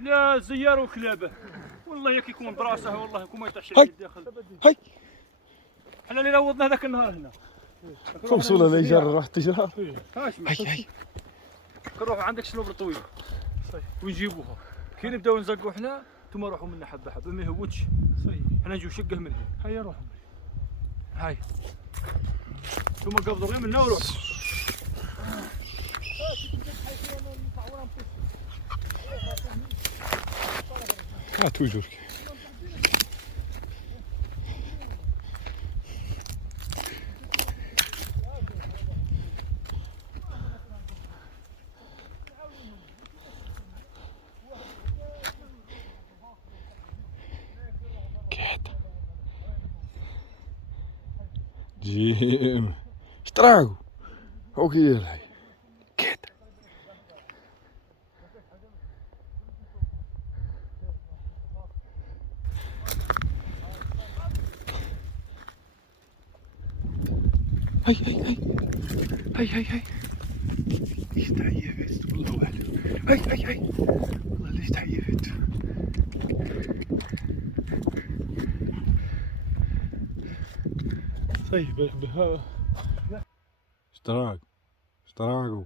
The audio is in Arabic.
لا زيار وكلابه والله ياك يكون براسه والله يكون ما يطيحش الداخل. هاي حنا اللي روضنا هذاك النهار هنا خمس ولا لا يجرى راح تجرى. هاش هاي نروحوا عندك شنوبر طويله ونجيبوها كي نبداو نزقوا حنا ثم روحوا منا حبه حبه ما يهوتش. حنا نجيو شقه من هنا. هيا روحوا هاي ثم قبضوا غير منا وروح. هات وجهك. جيم اشتراكو هو كي داير هاي كيت. هاي ليش تعيفت والله اعلم. هاي والله ليش تعيفت. طيب بها اشتراكو